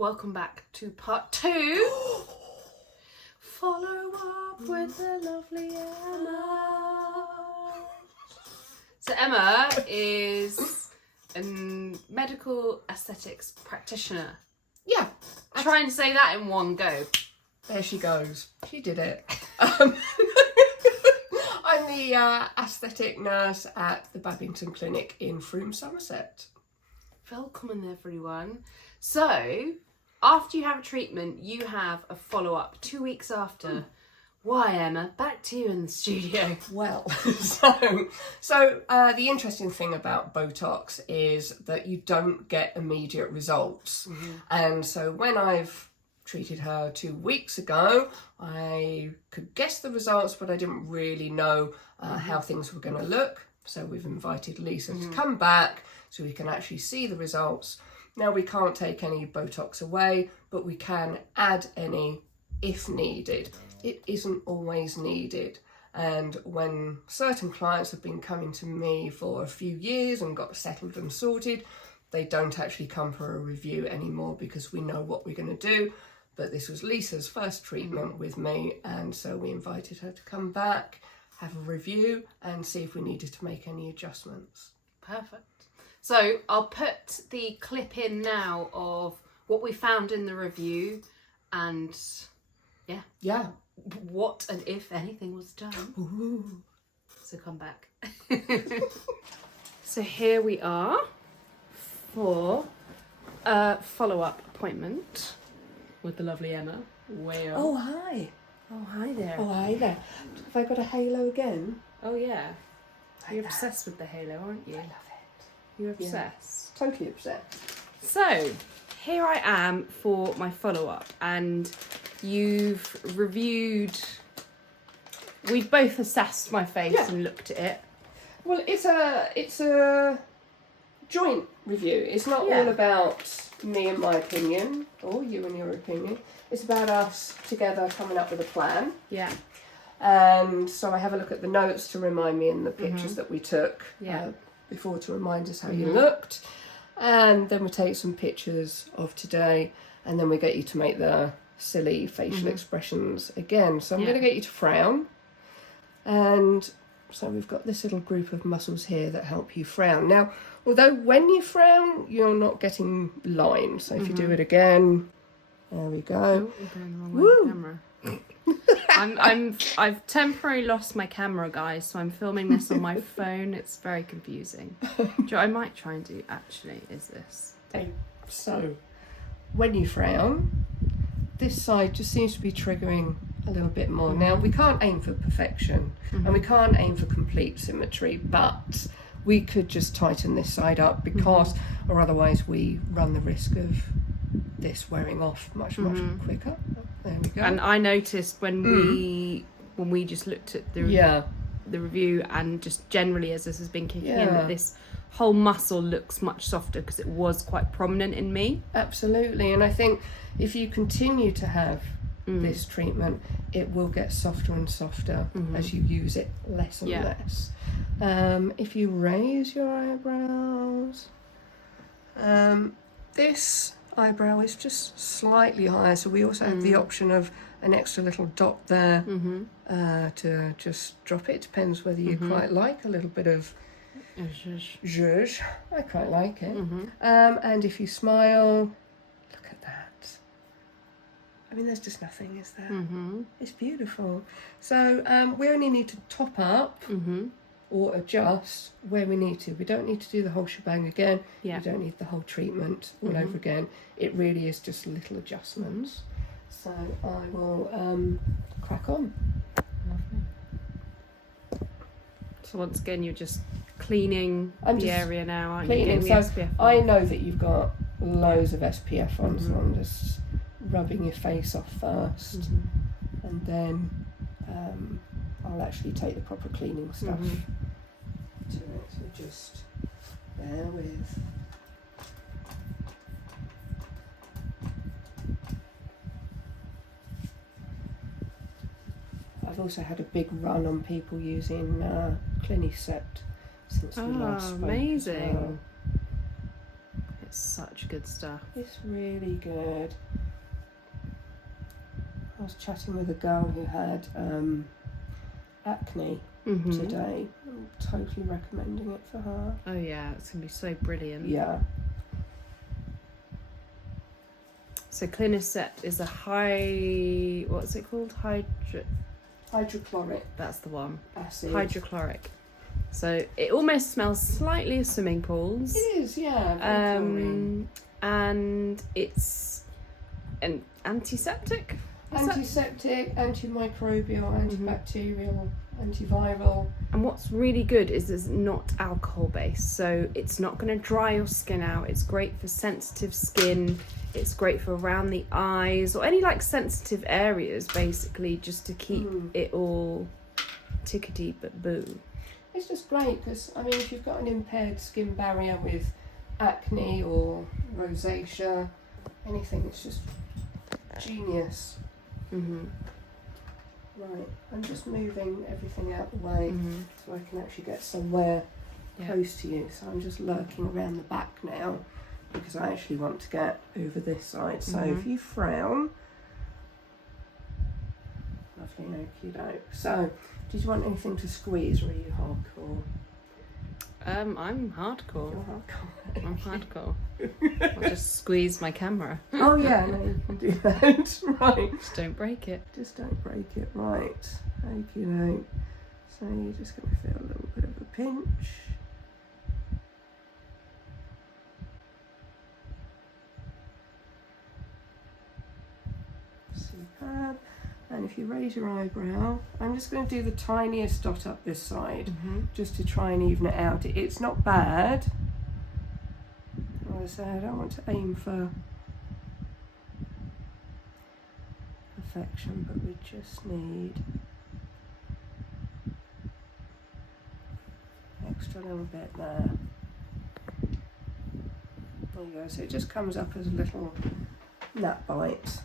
welcome back to part 2. Follow up with the lovely Emma. So Emma is a medical aesthetics practitioner. Yeah. Try and say that in one go. There she goes. She did it. I'm the aesthetic nurse at the Babington Clinic in Frome, Somerset. Welcome everyone. So, after you have a treatment, you have a follow-up 2 weeks after. Why, Emma? Back to you in the studio. Well, so the interesting thing about Botox is that you don't get immediate results. And so when I've treated her 2 weeks ago, I could guess the results, but I didn't really know how things were going to look. So we've invited Lisa to come back so we can actually see the results. Now, we can't take any Botox away, but we can add any if needed. It isn't always needed. And when certain clients have been coming to me for a few years and got settled and sorted, they don't actually come for a review anymore because we know what we're going to do. But this was Lisa's first treatment with me, and so we invited her to come back, have a review and see if we needed to make any adjustments. Perfect. So I'll put the clip in now of what we found in the review and Yeah. what and if anything was done. Ooh. So come back. So here we are for a follow-up appointment with the lovely Emma. Way up. Oh, hi. Oh, hi there. Oh, hi there. Have I got a halo again? Oh, yeah. Like You're that. obsessed with the halo, aren't you? I love it. You're Yeah. obsessed. Totally upset. So, here I am for my follow-up, and you've reviewed... We've both assessed my face and looked at it. Well, it's a joint review. It's not all about me and my opinion, or you and your opinion. It's about us together coming up with a plan. Yeah. And so I have a look at the notes to remind me and the pictures that we took before to remind us how you looked. And then we take some pictures of today, and then we get you to make the silly facial expressions again. So I'm going to get you to frown. And so we've got this little group of muscles here that help you frown. Now, although when you frown, you're not getting lines. So if you do it again, there we go. You're going the wrong way with the camera. I've temporarily lost my camera, guys, so I'm filming this on my phone. It's very confusing. What I might try and do actually is this. Okay, so when you frown, this side just seems to be triggering a little bit more. Now, we can't aim for perfection and we can't aim for complete symmetry, but we could just tighten this side up because, or otherwise we run the risk of this wearing off much quicker. There we go. And I noticed when we just looked at the review and just generally as this has been kicking in, that this whole muscle looks much softer because it was quite prominent in me. Absolutely. And I think if you continue to have this treatment, it will get softer and softer as you use it less and less. If you raise your eyebrows, this eyebrow is just slightly higher, so we also have the option of an extra little dot there to just drop it. Depends whether you quite like a little bit of zhuzh. I quite like it. And if you smile, look at that. I mean, there's just nothing, is there? It's beautiful. So we only need to top up or adjust where we need to. We don't need to do the whole shebang again. We don't need the whole treatment all over again. It really is just little adjustments. So I will crack on. Lovely. So once again, you're just cleaning the area now, aren't you? Cleaning. The So SPF I know that you've got loads of SPF on, so I'm just rubbing your face off first, and then I'll actually take the proper cleaning stuff to it. So just bear with. I've also had a big run on people using Clinisept since we last spoke. Amazing! It's such good stuff. It's really good. I was chatting with a girl who had acne today. I'm totally recommending it for her. Oh yeah, it's going to be so brilliant. Yeah. So Clinicet is a high... What's it called? Hydrochloric. That's the one. Acid. Hydrochloric. So it almost smells slightly of swimming pools. It is, yeah. And it's an antiseptic. Antiseptic, antimicrobial, antibacterial, antiviral. And what's really good is it's not alcohol based, so it's not going to dry your skin out. It's great for sensitive skin. It's great for around the eyes or any like sensitive areas, basically, just to keep it all tickety but boo. It's just great because, I mean, if you've got an impaired skin barrier with acne or rosacea, anything, it's just genius. Right, I'm just moving everything out the way so I can actually get somewhere close to you. So I'm just lurking around the back now because I actually want to get over this side. So if you frown, lovely, okie doke. So, did you want anything to squeeze or are you hardcore? I'm hardcore. You're hardcore. I'm hardcore. I'll just squeeze my camera. Oh yeah, no, you can do that. Right. Just don't break it. Just don't break it. Right. Okie doke. So you're just going to feel a little bit of a pinch. Superb. And if you raise your eyebrow, I'm just going to do the tiniest dot up this side, just to try and even it out. It's not bad. As I say, I don't want to aim for perfection, but we just need extra little bit there. There you go. So it just comes up as a little nut bite.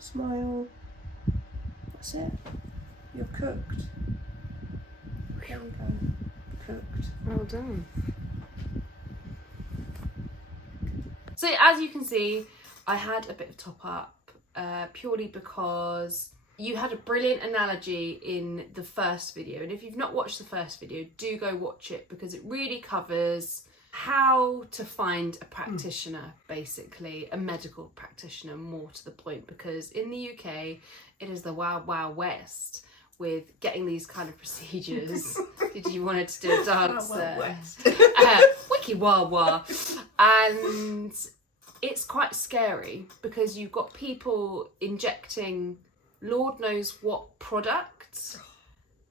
Smile. That's it. You're cooked. There you go. Cooked. Well done. So as you can see, I had a bit of top up purely because you had a brilliant analogy in the first video. And if you've not watched the first video, do go watch it because it really covers how to find a practitioner, basically, a medical practitioner, more to the point, because in the UK, it is the wild, wild west with getting these kind of procedures. Did you wanted to do a dance there? Wiki wah wah. And it's quite scary because you've got people injecting Lord knows what products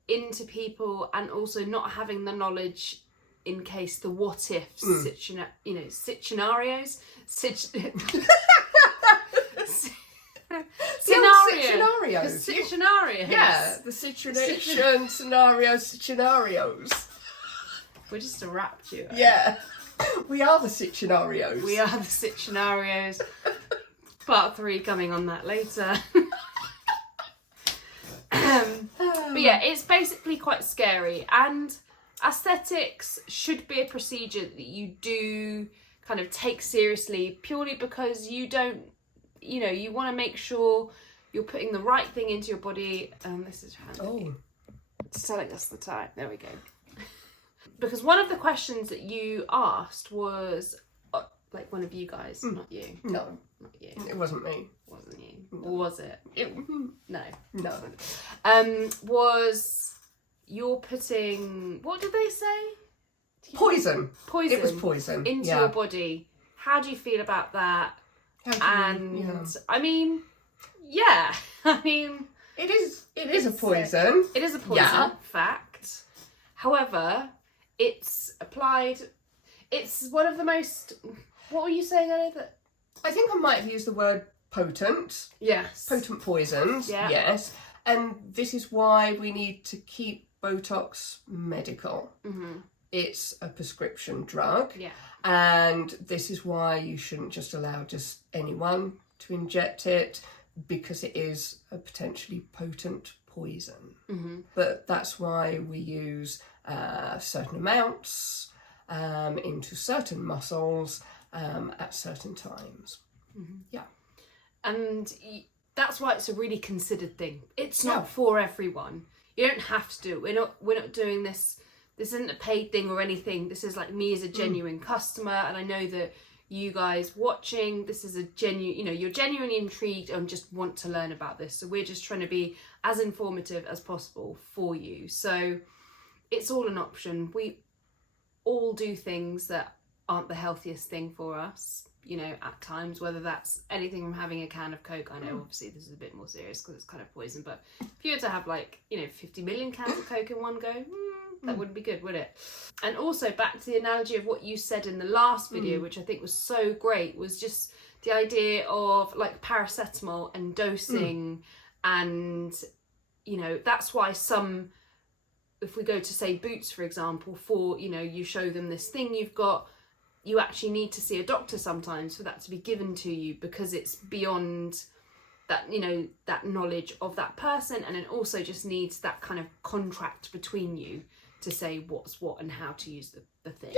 into people and also not having the knowledge in case the what if scenarios. Scenarios. Yeah, the situation scenarios. We're just a rap duo. Yeah, we are the scenarios. We are the scenarios. Part 3 coming on that later. But yeah, it's basically quite scary, and aesthetics should be a procedure that you do kind of take seriously, purely because you don't, you want to make sure you're putting the right thing into your body. This is handy. It's telling us the time. There we go. Because one of the questions that you asked was, like, one of you guys, not you. No. Not you. It wasn't me. Wasn't you? No. Or was it? No. No. Was you're putting, what did they say? Poison. Poison. It was poison. Into your body. How do you feel about that? I mean, yeah. I mean, it is a poison. It is a poison, fact. However, it's applied, it's one of the most, what were you saying earlier? I think I might have used the word potent. Yes. Potent poisons. Yeah. Yes. And this is why we need to keep Botox medical. It's a prescription drug. Yeah. And this is why you shouldn't just allow just anyone to inject it, because it is a potentially potent poison. But that's why we use certain amounts into certain muscles at certain times. Yeah. And that's why it's a really considered thing. It's not for everyone. You don't have to do it. We're not doing this. This isn't a paid thing or anything. This is like me as a genuine customer, and I know that you guys watching, this is a genuine, you're genuinely intrigued and just want to learn about this. So we're just trying to be as informative as possible for you. So it's all an option. We all do things that aren't the healthiest thing for us, at times, whether that's anything from having a can of Coke. I know obviously this is a bit more serious because it's kind of poison, but if you were to have 50 million cans of Coke in one go, that wouldn't be good, would it? And also back to the analogy of what you said in the last video, which I think was so great, was just the idea of like paracetamol and dosing. And that's why some, if we go to say Boots for example, for you show them this thing you've got, you actually need to see a doctor sometimes for that to be given to you, because it's beyond that, that knowledge of that person, and it also just needs that kind of contract between you to say what's what and how to use the thing.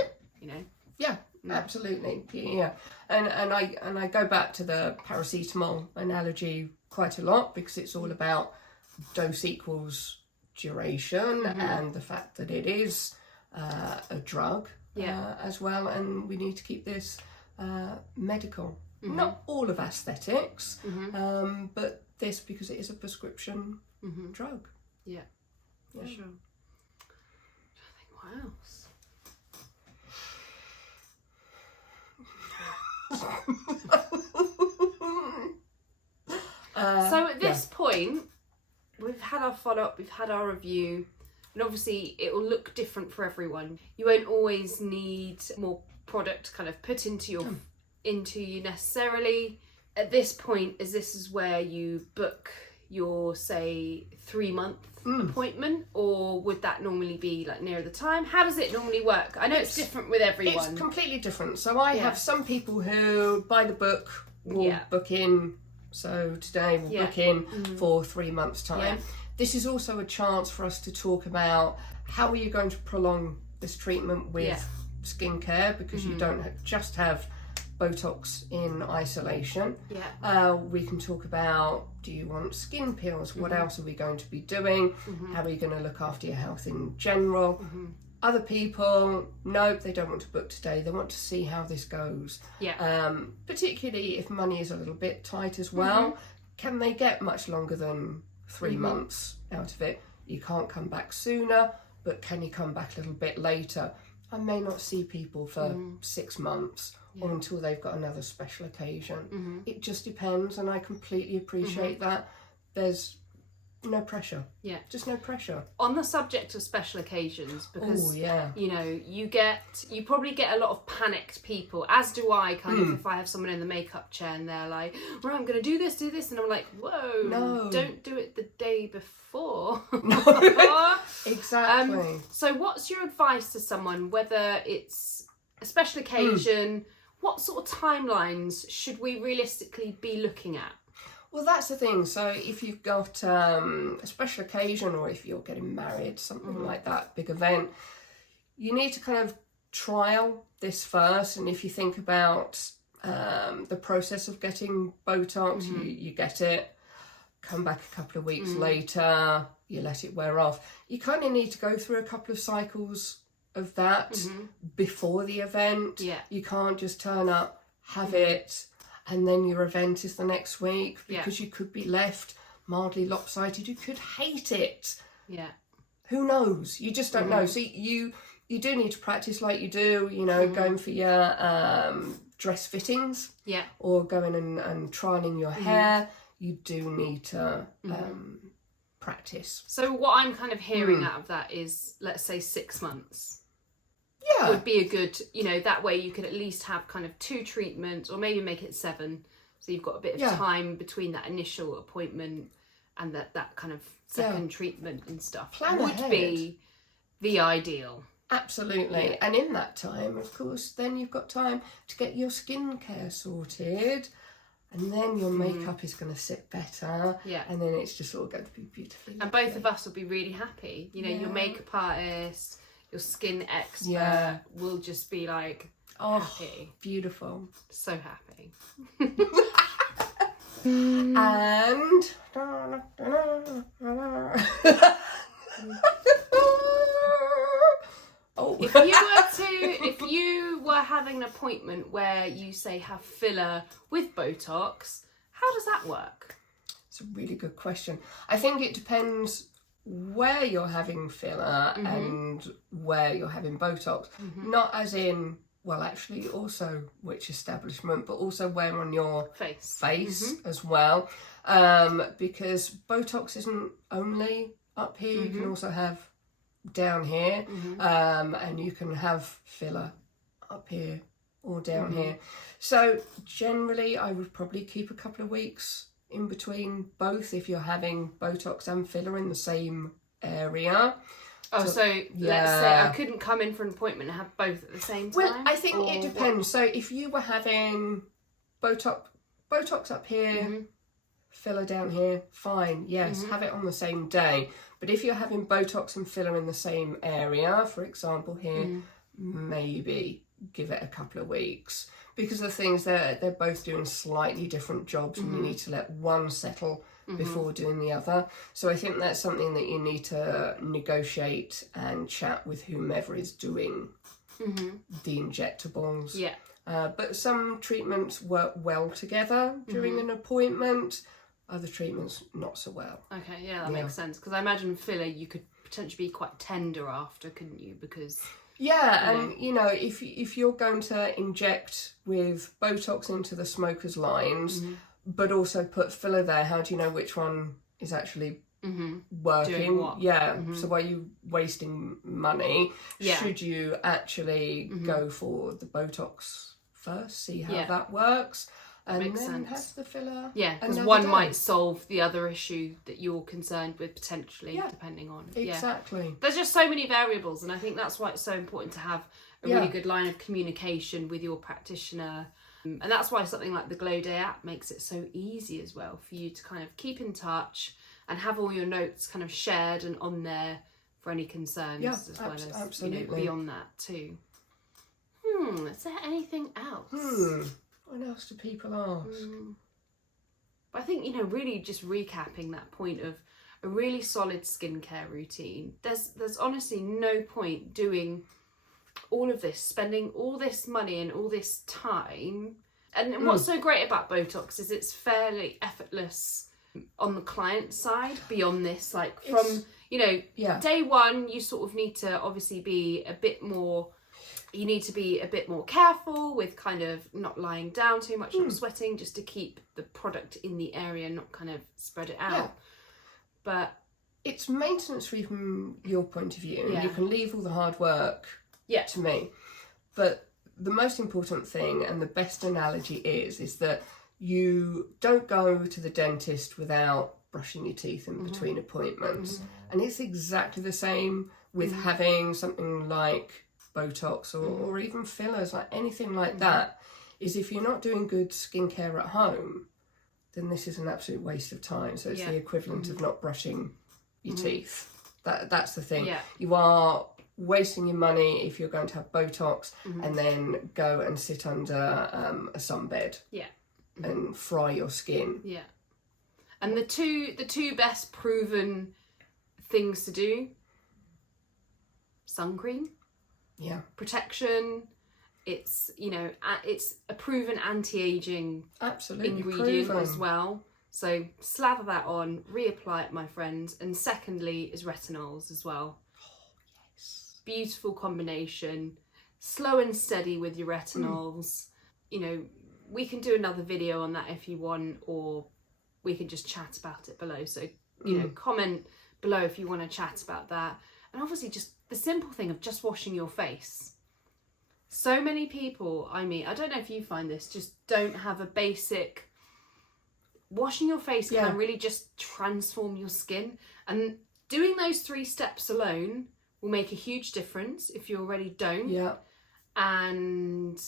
Yeah, absolutely. Yeah, and I go back to the paracetamol analogy quite a lot, because it's all about dose equals duration, and the fact that it is a drug as well, and we need to keep this medical. Not all of aesthetics, but this, because it is a prescription drug. Yeah, for sure. I think what else? So at this point, we've had our follow-up, we've had our review, and obviously it will look different for everyone. You won't always need more product kind of put into you necessarily. At this point, this is where you book your, say, 3-month appointment, or would that normally be like nearer the time? How does it normally work? I know it's different with everyone. It's completely different. So I have some people who buy the book, will book in. So today we'll book in for 3 months' time. This is also a chance for us to talk about how are you going to prolong this treatment with skincare, because you don't just have Botox in isolation. We can talk about, do you want skin peels? What else are we going to be doing? How are you going to look after your health in general? Other people, nope, they don't want to book today. They want to see how this goes. Particularly if money is a little bit tight as well. Can they get much longer than 3 months out of it? You can't come back sooner, but can you come back a little bit later? I may not see people for 6 months or until they've got another special occasion. It just depends, and I completely appreciate that. There's no pressure. Just no pressure. On the subject of special occasions, because you probably get a lot of panicked people, as do I, kind of, if I have someone in the makeup chair and they're like, well, I'm going to do this, and I'm like, whoa, no, don't do it the day before. Exactly. So what's your advice to someone, whether it's a special occasion, what sort of timelines should we realistically be looking at? Well, that's the thing. So if you've got a special occasion, or if you're getting married, something like that, big event, you need to kind of trial this first. And if you think about the process of getting Botox, you get it, come back a couple of weeks later, you let it wear off. You kind of need to go through a couple of cycles of that before the event. You can't just turn up, have it, and then your event is the next week, because you could be left mildly lopsided. You could hate it. Who knows? You just don't know. So you do need to practice like you do, going for your dress fittings, or going and trialing your hair. You do need to practice. So what I'm kind of hearing out of that is, let's say 6 months. Would be a good, that way you could at least have kind of 2 treatments, or maybe make it 7, so you've got a bit of time between that initial appointment and that kind of second treatment and stuff. Plan would ahead. Be the ideal. Absolutely. And in that time, of course, then you've got time to get your skincare sorted, and then your makeup is going to sit better, and then it's just all going to be beautifully and both of us will be really happy. Your makeup artist, your skin expert will just be like, happy. Beautiful. So happy. And oh, if you were having an appointment where you say have filler with Botox, how does that work? it's a really good question. I think it depends where you're having filler and where you're having Botox. Not as in, well, actually also which establishment, but also where on your face as well. Because Botox isn't only up here, you can also have down here, and you can have filler up here or down here. So generally I would probably keep a couple of weeks in between both if you're having Botox and filler in the same area. Oh, so let's say I couldn't come in for an appointment and have both at the same time? Well, I think it depends. So if you were having Botox up here, filler down here, fine, yes, have it on the same day. But if you're having Botox and filler in the same area, for example here, maybe give it a couple of weeks. Because the things they're both doing slightly different jobs and you need to let one settle before doing the other. So I think that's something that you need to negotiate and chat with whomever is doing the injectables. Yeah. But some treatments work well together during an appointment, other treatments not so well. Okay, yeah, that makes sense. Because I imagine filler you could potentially be quite tender after, couldn't you? Because... Yeah, and you know, if you're going to inject with Botox into the smoker's lines, but also put filler there, how do you know which one is actually working? Doing what? Yeah, so are you wasting money? Yeah. Should you actually go for the Botox first, see how that works, and Makes then sense. have the filler? Yeah, because another one day? might solve the other issue that you're concerned with potentially, depending on. Exactly. There's just so many variables, and I think that's why it's so important to have a really good line of communication with your practitioner. And that's why something like the Glow Day app makes it so easy as well for you to kind of keep in touch and have all your notes kind of shared and on there for any concerns as well as absolutely. You know, beyond that too. Is there anything else? What else do people ask? But I think, you know, really just recapping that point of a really solid skincare routine. There's honestly no point doing all of this, spending all this money and all this time. And what's so great about Botox is it's fairly effortless on the client side beyond this. Like from, you know, day one, you sort of need to obviously be a bit more... You need to be a bit more careful with kind of not lying down too much, not sweating, just to keep the product in the area, not kind of spread it out. Yeah. But it's maintenance free from your point of view, and you can leave all the hard work to me. But the most important thing and the best analogy is that you don't go to the dentist without brushing your teeth in between appointments. And it's exactly the same with having something like Botox or even fillers, like anything like that, is if you're not doing good skincare at home, then this is an absolute waste of time. So it's the equivalent of not brushing your teeth. That's the thing. You are wasting your money if you're going to have Botox and then go and sit under a sunbed and fry your skin. Yeah. And the two best proven things to do: suncream. Yeah. Protection. It's, you know, it's a proven anti-aging ingredient as well. So slather that on, reapply it, my friends. And secondly is retinols as well. Oh, yes. Beautiful combination. Slow and steady with your retinols. You know, we can do another video on that if you want, or we can just chat about it below. So, you know, comment below if you want to chat about that. And obviously just the simple thing of just washing your face. So many people I meet, I don't know if you find this, just don't have a basic... Washing your face can really just transform your skin. And doing those 3 steps alone will make a huge difference if you already don't. Yeah. And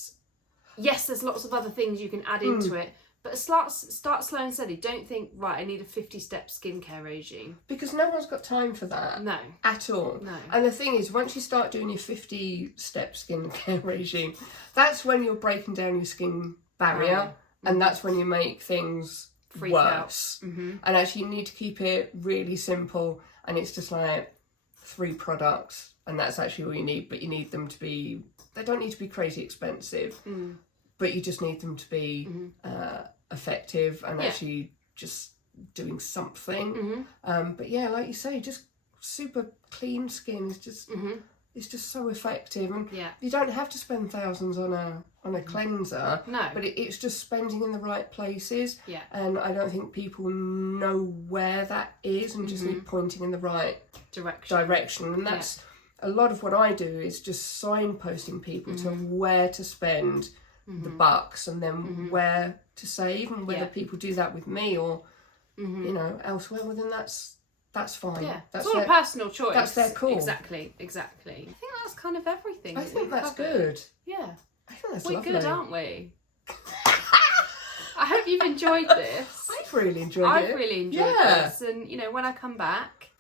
yes, there's lots of other things you can add into it, But start slow and steady. Don't think, right, I need a 50-step skincare regime. Because no one's got time for that. No. At all. No. And the thing is, once you start doing your 50-step skincare regime, that's when you're breaking down your skin barrier. And that's when you make things Freak worse. out. Mm-hmm. And actually you need to keep it really simple. And it's just like 3 products. And that's actually all you need. But you need them to be, they don't need to be crazy expensive. But you just need them to be effective and actually just doing something. But yeah, like you say, just super clean skin is just it's just so effective. And you don't have to spend thousands on a cleanser. No. But it's just spending in the right places. Yeah. And I don't think people know where that is and just need pointing in the right direction. And that's a lot of what I do is just signposting people to where to spend the bucks and then where to save, and whether people do that with me or you know, elsewhere, well then that's fine. That's it's all a personal choice. That's their call. Exactly. I think that's kind of everything. I think that's good. Yeah. I think that's We're lovely. good, aren't we? I hope you've enjoyed this. I've really enjoyed it. I've really enjoyed this, and you know, when I come back,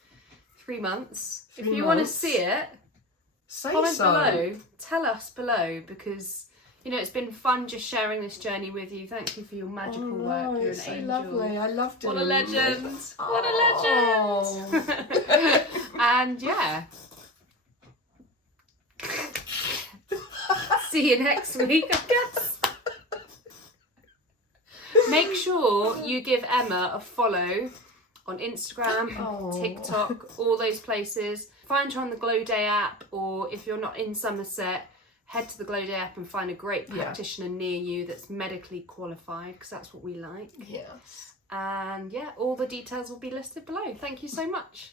3 months, if you want to see it, comment below. Tell us below, because you know, it's been fun just sharing this journey with you. Thank you for your magical work. You're it's an angel. Lovely. I loved it. What a legend. What a legend. And yeah. See you next week, I guess. Make sure you give Emma a follow on Instagram, TikTok, all those places. Find her on the Glow Day app, or if you're not in Somerset, head to the Glow Day app and find a great practitioner near you that's medically qualified, because that's what we like. Yes. And yeah, all the details will be listed below. Thank you so much.